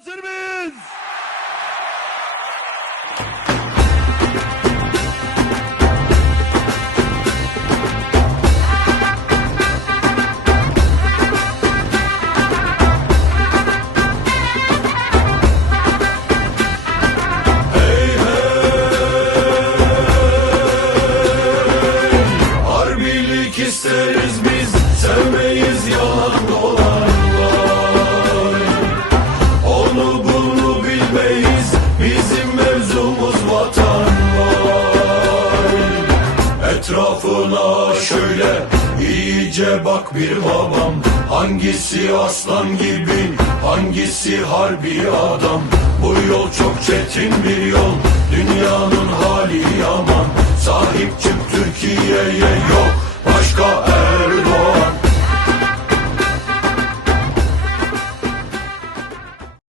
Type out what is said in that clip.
Hazır mıyız? İsteriz biz Sevmeyiz yalan Etrafına şöyle iyice bak bir babam. Hangisi aslan gibi hangisi harbi adam? Bu yol çok çetin bir yol Dünyanın hali yaman. Sahip çık Türkiye'ye yok